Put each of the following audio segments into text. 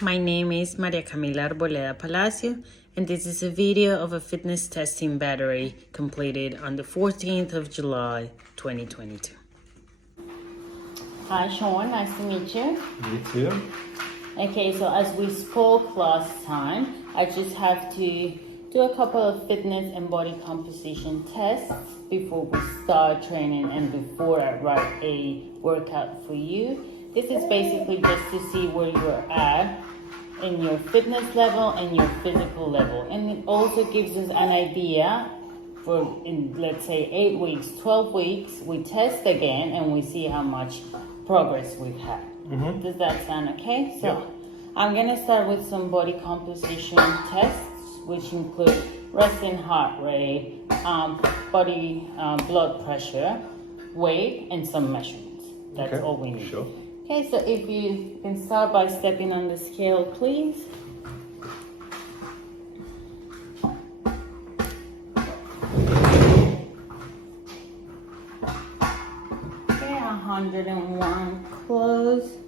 My name is Maria Camila Arboleda Palacio, and this is a video of a fitness testing battery completed on the 14th of July, 2022. Hi, Sean. Nice to meet you. You too. Okay, so as we spoke last time, I just have to do a couple of fitness and body composition tests before we start training and before I write a workout for you. This is basically just to see where you're at in your fitness level and your physical level. And it also gives us an idea for, in let's say 8 weeks, 12 weeks, we test again and we see how much progress we've had. Mm-hmm. Does that sound okay? So yep. I'm gonna start with some body composition tests, which include resting heart rate, body blood pressure, weight, and some measurements. That's all we need. Sure. Okay, so if you can start by stepping on the scale, please. Okay, 101 close.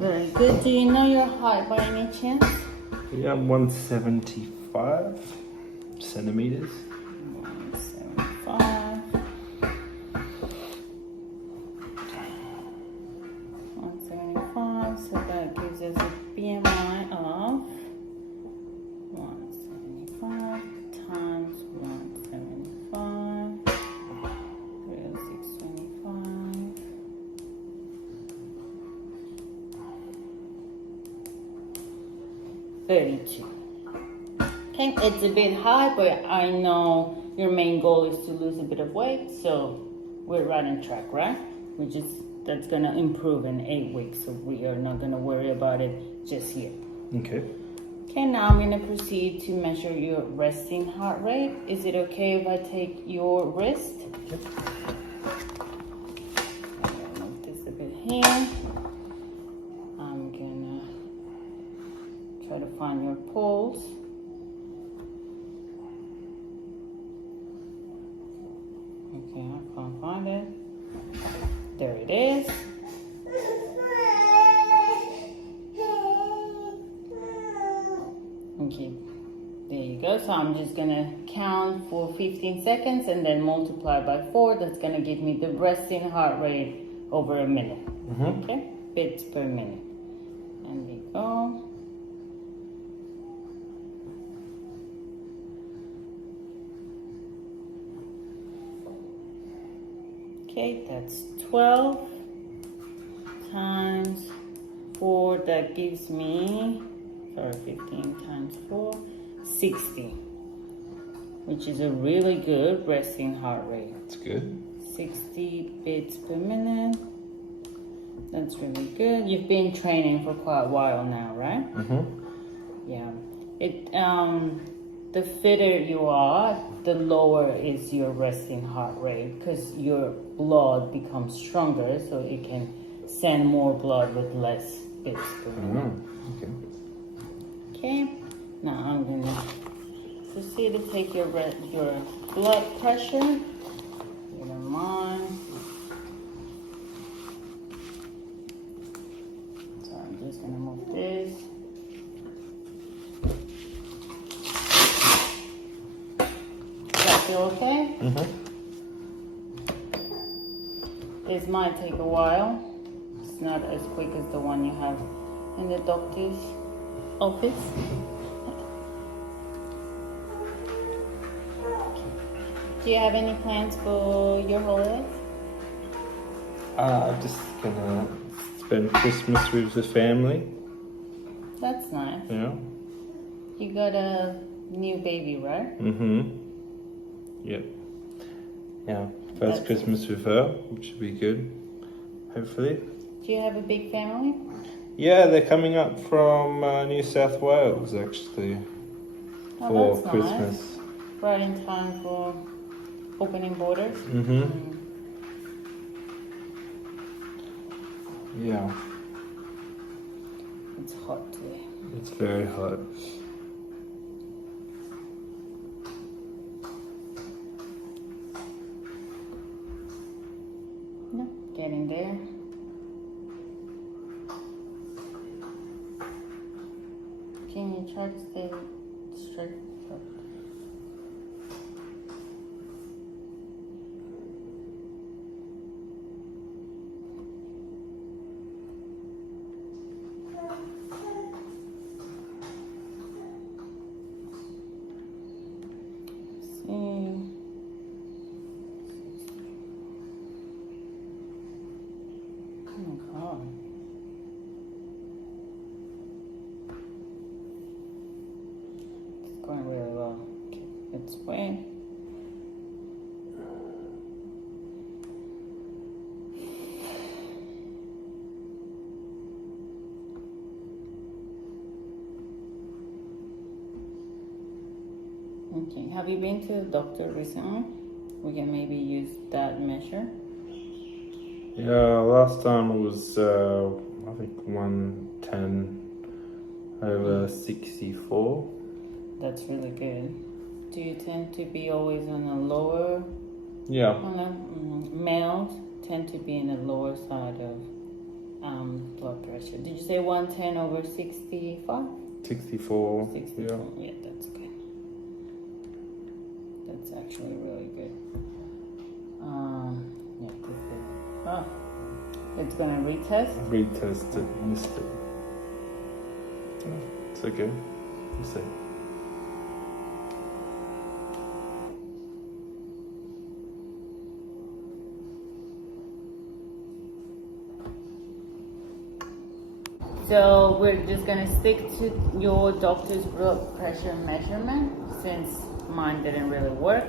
Very good. Do you know your height by any chance? Yeah, 175 centimeters. 175. 175, so that gives us a BMI of 175 times 175, 30625. 32. Okay, it's a bit high, but I know your main goal is to lose a bit of weight, so we're right on track, right? That's gonna improve in 8 weeks, so we are not gonna worry about it just yet. Okay. Okay, now I'm gonna proceed to measure your resting heart rate. Is it okay if I take your wrist? Yep. I'm gonna move this a bit here. I'm gonna try to find your pulse. Okay, I can't find it. There it is. Okay, there you go. So I'm just gonna count for 15 seconds and then multiply by 4. That's gonna give me the resting heart rate over a minute. Mm-hmm. Okay, beats per minute. And we go. Okay, that's 12 times 4. That gives me, 15 times 4, 60, which is a really good resting heart rate. That's good. 60 beats per minute. That's really good. You've been training for quite a while now, right? Mm-hmm. Yeah. The fitter you are, the lower is your resting heart rate because your blood becomes stronger, so it can send more blood with less beats per minute. Okay. Okay. Now I'm gonna proceed to take your blood pressure. You don't mind. So I'm just gonna move this. Feel okay? Mm-hmm. This might take a while. It's not as quick as the one you have in the doctor's office. Do you have any plans for your holidays? Just gonna spend Christmas with the family. That's nice. Yeah. You got a new baby, right? Mm-hmm. Yep. Yeah. First Christmas with her, which should be good. Hopefully. Do you have a big family? Yeah, they're coming up from New South Wales actually for Christmas. Nice. Right in time for opening borders. Mm-hmm. Yeah. It's hot today. It's very hot. No, getting there. Can you try to stay straight? See. Oh. It's going really well. Okay, it's way. Okay, have you been to the doctor recently? We can maybe use that measure. Yeah, last time it was I think 110 over 64. That's really good. Do you tend to be always on a lower? Yeah. Males tend to be in the lower side of blood pressure. Did you say 110 over 65? 64. 64. Yeah, that's good. That's actually really good. Yeah, good. Oh, it's gonna retest. Retest it, missed it. Oh, it's okay. Let's see. So we're just gonna stick to your doctor's blood pressure measurement since mine didn't really work.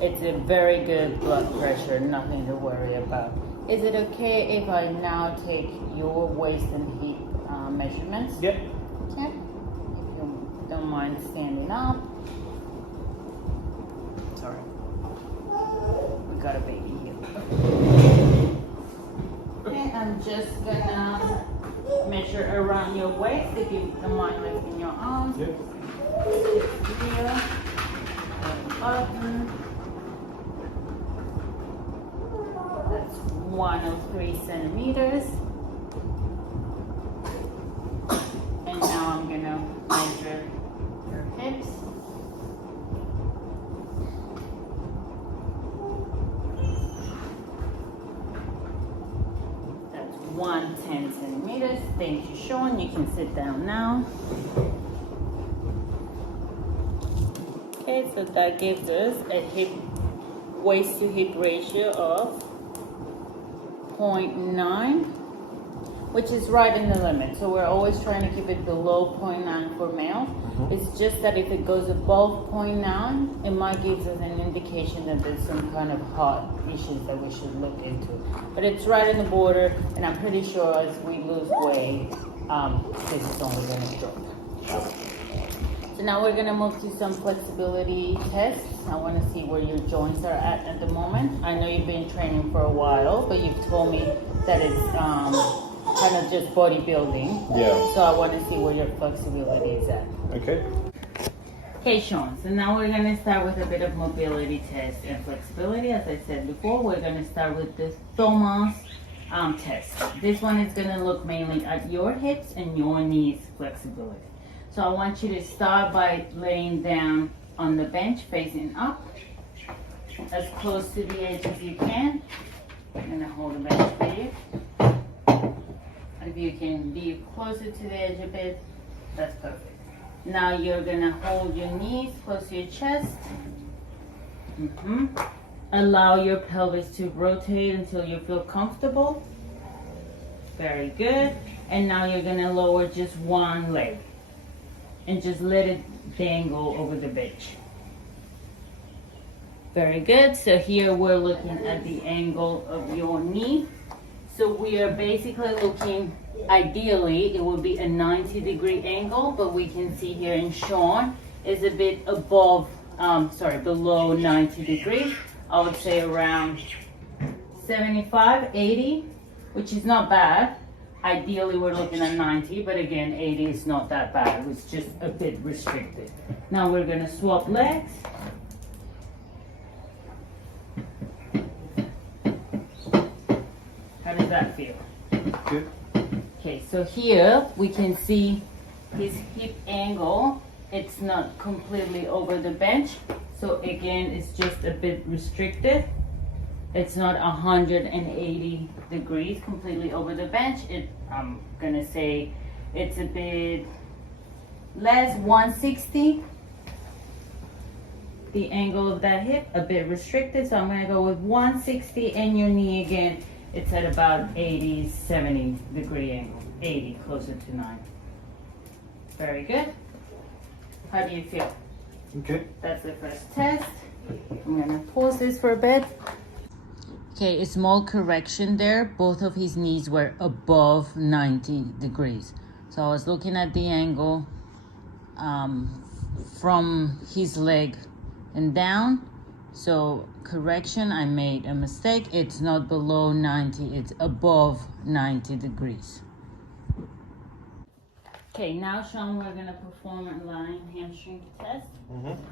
It's a very good blood pressure, nothing to worry about. Is it okay if I now take your waist and hip measurements? Yep. Okay. If you don't mind standing up. Sorry. We got a baby here. Okay, I'm just gonna measure around your waist if you don't mind lifting your arms. Yep. Here. Button. That's 103 centimeters. And now I'm gonna measure your hips. That's 110 centimeters. Thank you, Sean. You can sit down now. Okay, so that gives us a waist to hip ratio of 0.9, which is right in the limit. So we're always trying to keep it below 0.9 for male. It's just that if it goes above 0.9, it might give us an indication that there's some kind of heart issues that we should look into. But it's right in the border, and I'm pretty sure as we lose weight, this is only going to drop. So now we're going to move to some flexibility tests. I want to see where your joints are at the moment. I know you've been training for a while, but you've told me that it's kind of just bodybuilding. Yeah. So I want to see where your flexibility is at. Okay. Okay, Sean, so now we're going to start with a bit of mobility test and flexibility. As I said before, we're going to start with the Thomas test. This one is going to look mainly at your hips and your knees flexibility. So I want you to start by laying down on the bench facing up, as close to the edge as you can. I'm going to hold the bench for you. If you can be closer to the edge a bit, that's perfect. Now you're going to hold your knees close to your chest. Allow your pelvis to rotate until you feel comfortable. Very good. And now you're going to lower just one leg and just let it dangle over the bench. Very good. So here we're looking at the angle of your knee. So we are basically looking, ideally it would be a 90-degree angle, but we can see here in Sean is a bit above, below 90 degrees. I would say around 75, 80, which is not bad. Ideally, we're looking at 90, but again, 80 is not that bad. It's just a bit restricted. Now we're going to swap legs. How does that feel? Good. Okay, so here we can see his hip angle, it's not completely over the bench. So again, it's just a bit restricted. It's not 180 degrees completely over the bench. I'm gonna say it's a bit less, 160. The angle of that hip, a bit restricted. So I'm gonna go with 160, and your knee again, it's at about 80, 70 degree angle. 80, closer to 9. Very good. How do you feel? Okay. That's the first test. I'm gonna pause this for a bit. Okay, a small correction there. Both of his knees were above 90 degrees. So I was looking at the angle from his leg and down. So correction, I made a mistake. It's not below 90, it's above 90 degrees. Okay, now Sean, we're gonna perform a lying hamstring test.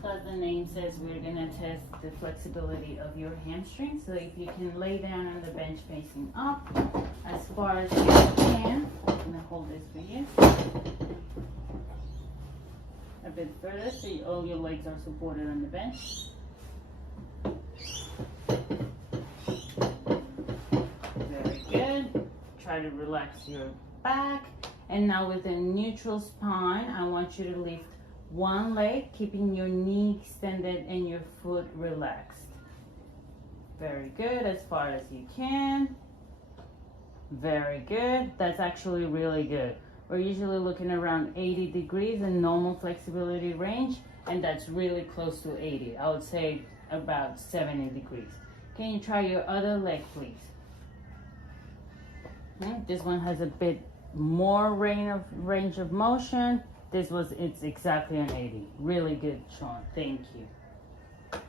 So as the name says, we're gonna test the flexibility of your hamstring. So if you can lay down on the bench facing up as far as you can. I'm gonna hold this for you. A bit further so all your legs are supported on the bench. Very good. Try to relax your back. And now with a neutral spine, I want you to lift one leg, keeping your knee extended and your foot relaxed. Very good, as far as you can. Very good. That's actually really good. We're usually looking around 80 degrees in normal flexibility range, and that's really close to 80. I would say about 70 degrees. Can you try your other leg, please? This one has a bit more range of motion. It's exactly on 80. Really good, Sean. Thank you.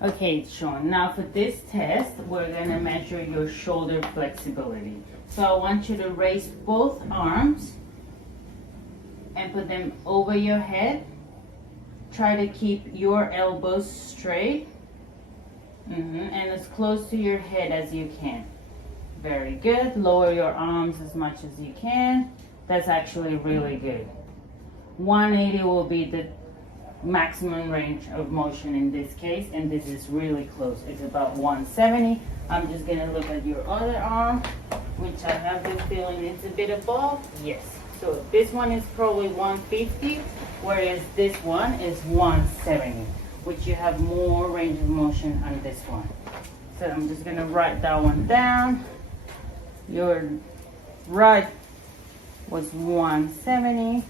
Okay, Sean, now for this test, we're gonna measure your shoulder flexibility. So I want you to raise both arms and put them over your head. Try to keep your elbows straight and as close to your head as you can. Very good. Lower your arms as much as you can. That's actually really good. 180 will be the maximum range of motion in this case, and this is really close. It's about 170. I'm just gonna look at your other arm, which I have the feeling it's a bit above. Yes. So this one is probably 150, whereas this one is 170, which you have more range of motion on this one. So I'm just gonna write that one down. Your right was 170,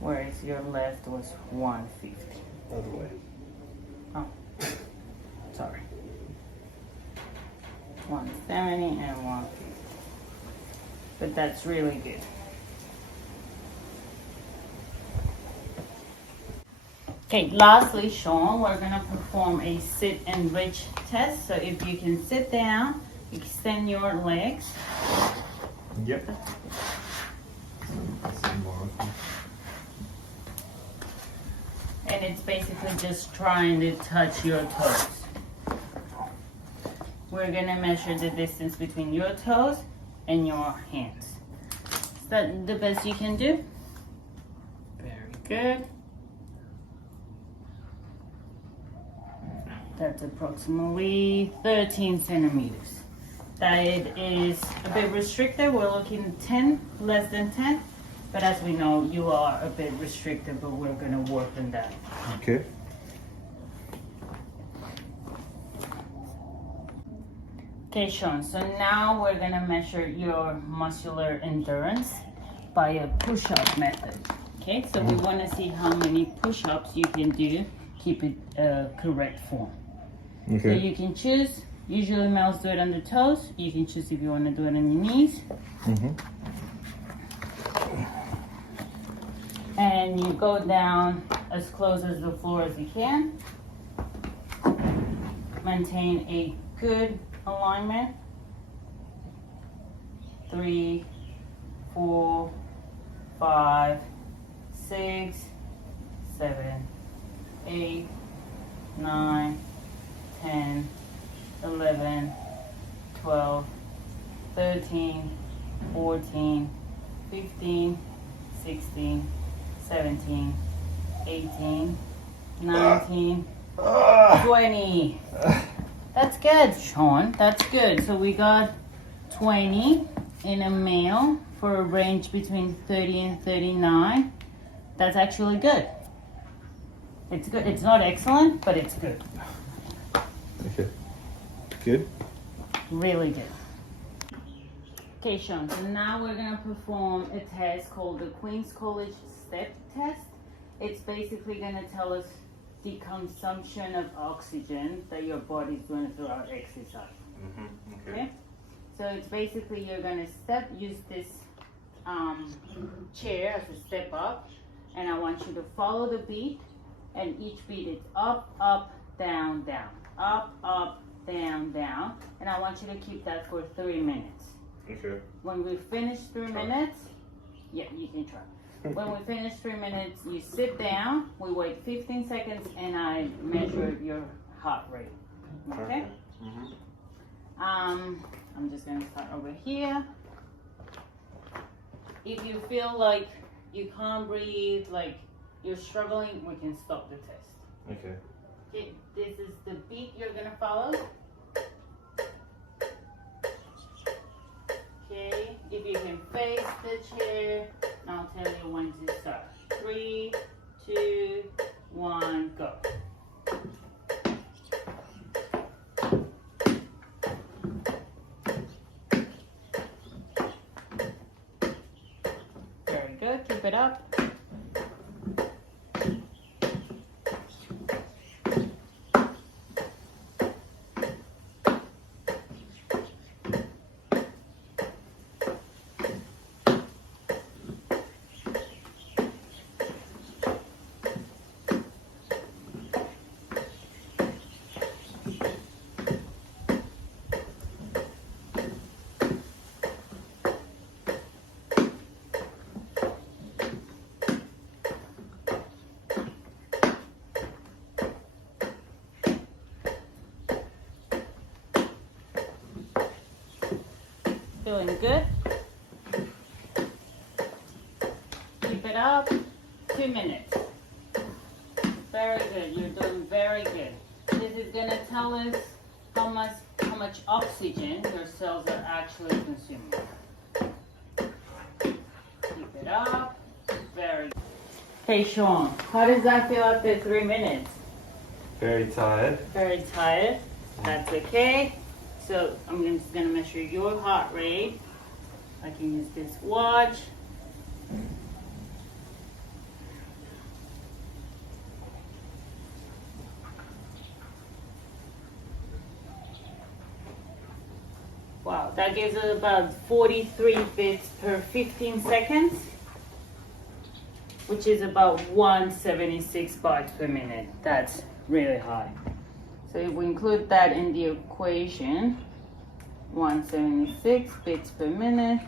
whereas your left was 150. Other way. Oh, sorry. 170 and 150. But that's really good. Okay, lastly, Sean, we're gonna perform a sit and reach test. So if you can sit down, extend your legs. Yep. And it's basically just trying to touch your toes. We're gonna measure the distance between your toes and your hands. Is that the best you can do? Very good. That's approximately 13 centimeters. That is a bit restricted. We're looking 10, less than 10. But as we know, you are a bit restricted, but we're gonna work on that. Okay. Okay, Sean, so now we're gonna measure your muscular endurance by a push-up method. Okay, so we wanna see how many push-ups you can do, keep it correct form. Okay. So you can choose, usually males do it on the toes. You can choose if you wanna do it on your knees. And you go down as close as the floor as you can. Maintain a good alignment. 3, 4, 5, 6, 7, 8, 9, 10, 11, 12, 13, 14, 15, 16, 17, 18, 19, 20. That's good, Sean. That's good. So we got 20 in a male for a range between 30 and 39. That's actually good. It's good. It's not excellent, but it's good. Okay. Good. Really good. Okay, Sean, so now we're gonna perform a test called the Queen's College Step Test. It's basically gonna tell us the consumption of oxygen that your body's doing throughout exercise. Okay. So it's basically you're gonna use this chair as a step up, and I want you to follow the beat, and each beat is up, up, down, down, up, up, down, down, and I want you to keep that for 3 minutes. Okay. When we finish 3 minutes, yeah, you can try. When we finish 3 minutes, you sit down, we wait 15 seconds, and I measure your heart rate. Okay? I'm just gonna start over here. If you feel like you can't breathe, like you're struggling, we can stop the test. Okay. Okay, this is the beat you're gonna follow. Okay, if you can face the chair, I'll tell you when to start. 3, 2, 1, go. Very good, keep it up. Doing good. Keep it up. 2 minutes. Very good. You're doing very good. This is gonna tell us how much oxygen your cells are actually consuming. Keep it up. Very good. Hey Sean, how does that feel after 3 minutes? Very tired. Very tired. That's okay. So I'm just gonna measure your heart rate. I can use this watch. Wow, that gives us about 43 beats per 15 seconds, which is about 176 beats per minute. That's really high. So if we include that in the equation, 176 beats per minute.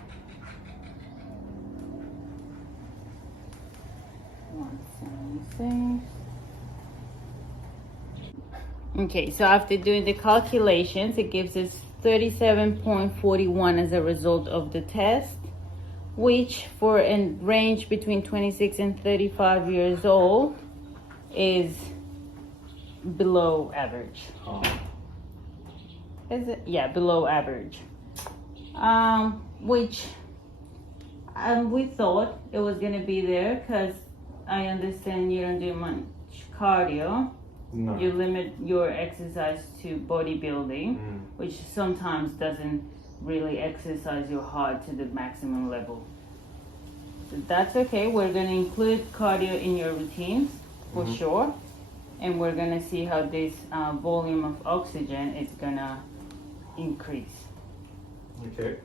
176. Okay, so after doing the calculations, it gives us 37.41 as a result of the test, which for a range between 26 and 35 years old is below average. Oh. Is it? Yeah, below average. Which we thought it was gonna be there because I understand you don't do much cardio. No. You limit your exercise to bodybuilding, which sometimes doesn't really exercise your heart to the maximum level. So that's okay. We're gonna include cardio in your routines for sure. And we're gonna see how this volume of oxygen is gonna increase. Okay.